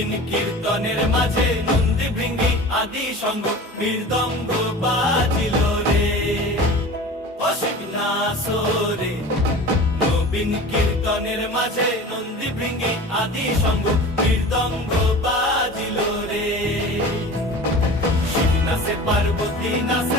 নবীন কীর্তনের মাঝে নন্দী ভৃঙ্গি আদি সঙ্গ মৃদঙ্গ বাজিল রে, ও শিব নাচো রে। নবীন কীর্তনের মাঝে নন্দী ভৃঙ্গি আদি সঙ্গ মৃদঙ্গ বাজিল রে। শিব নাচে পার্বতী নাচে